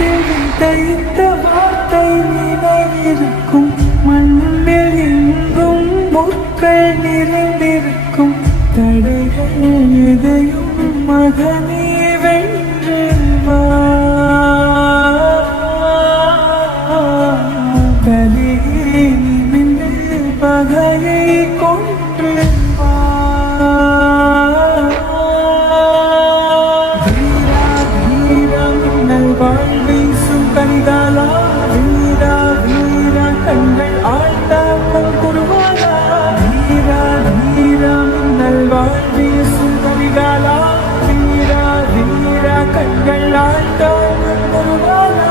மனதில் விதைத்த வார்த்தை நினைவிருக்கும், மண்ணில் எங்கும் முற்கள் நிறைந்திருக்கும். தடைகள் எதையும் மகனே வென்று வா, பலியே நிமிர்ந்து பகையை கொன்று வா. வீரா வீரா மின்னல் வாழ் வீசும் கனிகாலா, வீரா வீரா கண்கள் ஆழ்த்தாக்கும் குருவாலா. வீரா வீரா மின்னல் வாழ் வீசும் கனிகாலா, வீரா வீரா கண்கள் ஆழ்த்தாக்கும் குருவாலா.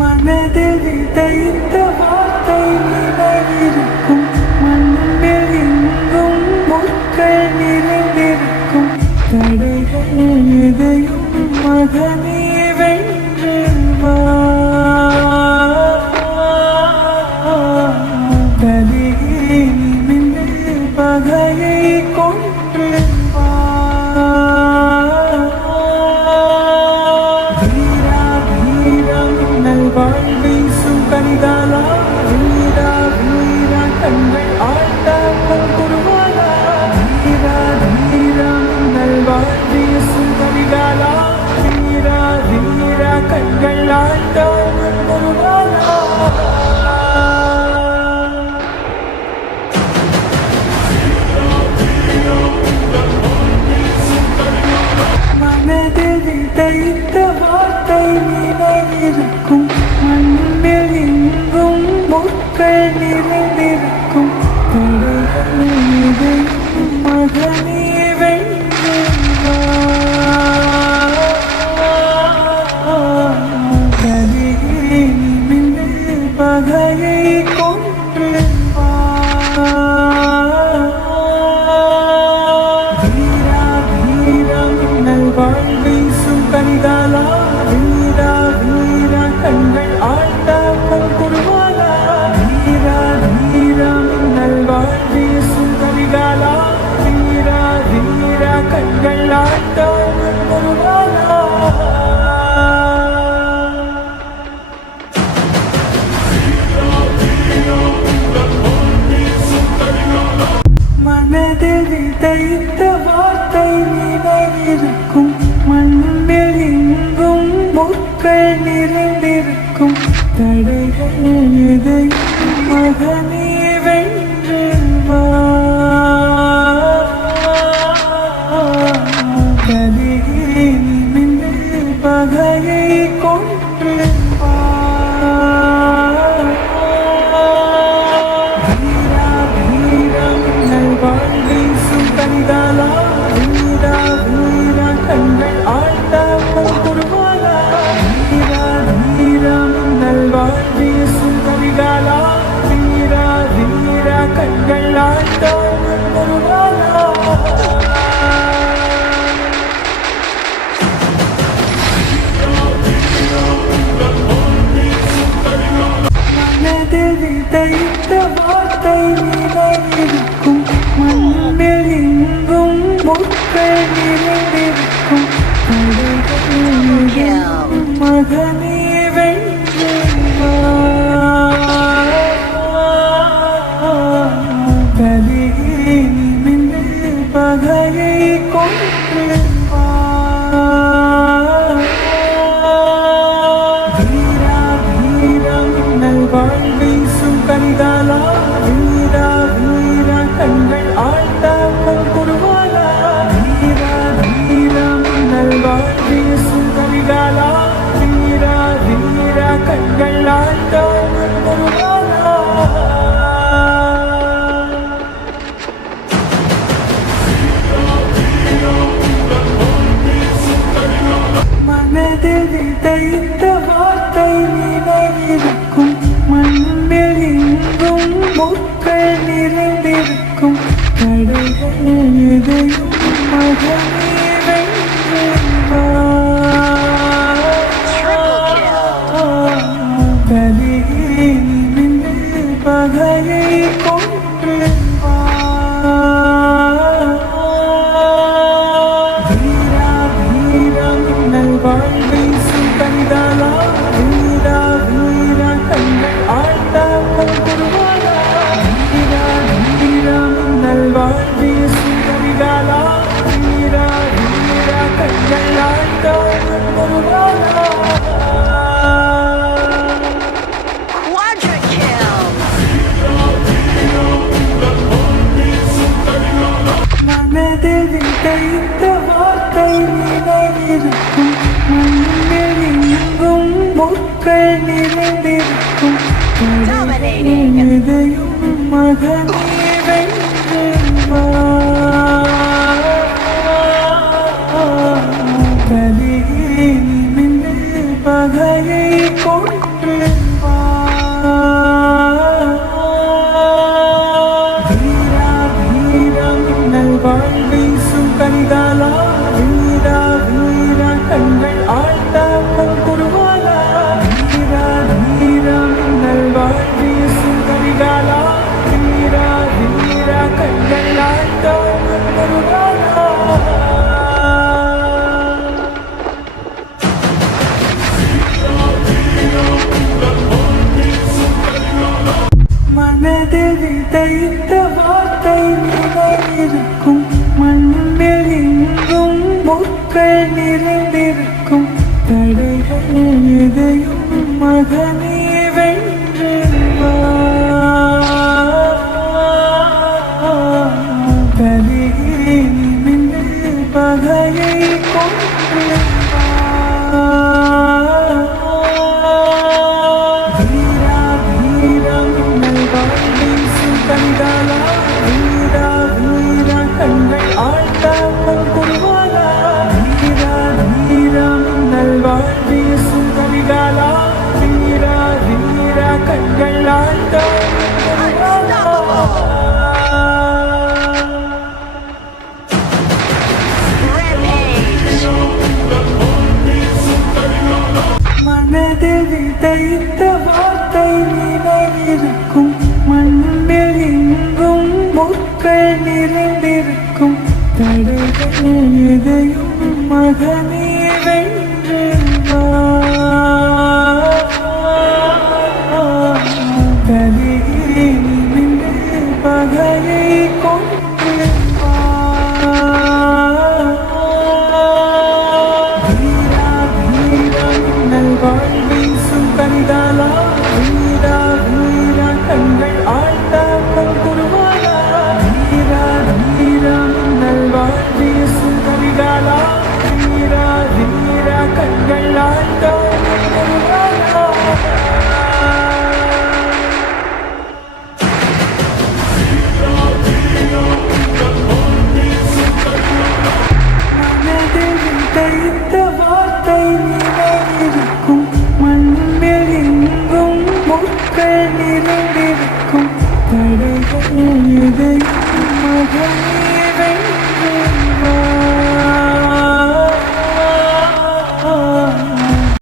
மனதில் விதைத்த வார்த்தை நினைவிருக்கும், மண்ணில் எங்கும் முற்கள் நிறைந்திருக்கும். தடைகள் எதையும் மகனே வென்று வா, பலியே நிமிர்ந்து பகையை கொன்று வா. வீரா வீரா மின்னல் வாழ் வீசும் கனிகாலா, வீரா வீரா கண்கள் ஆழ்த்தாக்கும் குருவாலா. வீரா வீரா மின்னல் வாழ் வீசும் கனிகாலா, வீரா வீரா கண்கள் ஆழ்த்தாக்கும் குருவாலா. மனதில் விதைத்த வார்த்தை நினைவிருக்கும், மண்ணில் எங்கும் முற்கள் நிறைந்திருக்கும். தடைகள் எதையும் மகனே வென்று வா, பலியே நிமிர்ந்து பகையை கொன்று வா. வீரா வீரா மின்னல் வாழ் வீசும் கனிகாலா, வீரா வீரா கண்கள் ஆழ்த்தாக்கும் குருவாலா. வீரா வீரா மின்னல் வாழ் வீசும் கனிகாலா, வீரா வீரா கண்கள் ஆழ்த்தாக்கும் குருவாலா. மனதில் விதைத்த வார்த்தை நினைவிருக்கும், மண்ணில் எங்கும் முற்கள் நிறைந்திருக்கும். தடைகள் எதையும் மகனே வென்று வா, பலியே நிமிர்ந்து பகையை கொன்று வா. வீரா வீரா மின்னல் வாழ் வீசும் கனிகாலா, வீரா வீரா கண்கள் ஆழ்த்தாக்கும் குருவாலா. வீரா வீரா மின்னல் வாழ் வீசும் கனிகாலா, வீரா வீரா கண்கள் ஆழ்த்தாக்கும் குருவாலா. மனதில் விதைத்த வார்த்தை நினைவிருக்கும், மண்ணில் எங்கும் முற்கள் நிறைந்திருக்கும். தடைகள் எதையும் மகனே வென்று வா, பலியே நிமிர்ந்து பகையை கொன்று வா. வீரா வீரா மின்னல் வாழ் வீசும் கனிகாலா, வீரா வீரா கண்கள் ஆழ்த்தாக்கும் குருவாலா. வீரா வீரா மின்னல் வாழ் வீசும் கனிகாலா, வீரா வீரா கண்கள் ஆழ்த்தாக்கும் குருவாலா. மனதில் விதைத்த வார்த்தை நினைவிருக்கும், மண்ணில் எங்கும் முற்கள் நிறைந்திருக்கும். தடைகள் எதையும் மகனே வென்று வா, பலியே நிமிர்ந்து பகையை கொன்று வா. மண்ணில் எங்கும் முற்கள் நிறைந்திருக்கும் Dominating. இதையும் மகனே வென்று வா. கலியே நிமிர்ந்து பகையை கொன்று வா. வீரா வீரா மின்னல் வாழ் வீசும் கரிகாலா, வீரா வீரா கண்கள் ஆழ்ந்தாக்கும் குருவாலா. வீரா வீரா மின்னல் வாழ் வீசும் கரிகாலா, வீரா வீரா கண்கள் ஆழ்ந்தாக்கும் குருவாலா. மனதில் விதைத்த வார்த்தை நிலையிருக்கும், மண்ணில் எங்கும் முற்கள் நிறைந்திருக்கும். தடைகள் எதையும் மகனே வென்று வா. கலியே நிமிர்ந்து பகையை கொன்று வா. வீரா வீரா மின்னல் வாழ் வீசும் கரிகாலா, வீரா வீரா கண்கள் ஆழ்ந்தாக்கும் குருவாலா. வீரா வீரா மின்னல் வாழ் வீசும் கரிகாலா, வீரா வீரா கண்கள் ஆழ்ந்தாக்கும் குருவாலா. Rampage. மனதில் விதைத்த வார்த்தை நிலையிருக்கும், மண்ணில் எங்கும் முற்கள் நிறைந்திருக்கும். தடைகள் எதையும் மகனே வென்று வா. கலியே நிமிர்ந்து பகையை கொன்று வா. வீரா வீரா மின்னல் வாழ் வீசும் கரிகாலா, வீரா வீரா கண்கள் ஆழ்ந்தாக்கும் குருவாலா. வீரா வீரா மின்னல் வாழ் வீசும் கரிகாலா, வீரா வீரா கண்கள் ஆழ்ந்தாக்கும் குருவாலா. மனதில் விதைத்த வார்த்தை நிலையிருக்கும், மண்ணில் எங்கும் முற்கள் நிறைந்திருக்கும். தடைகள் எதையும்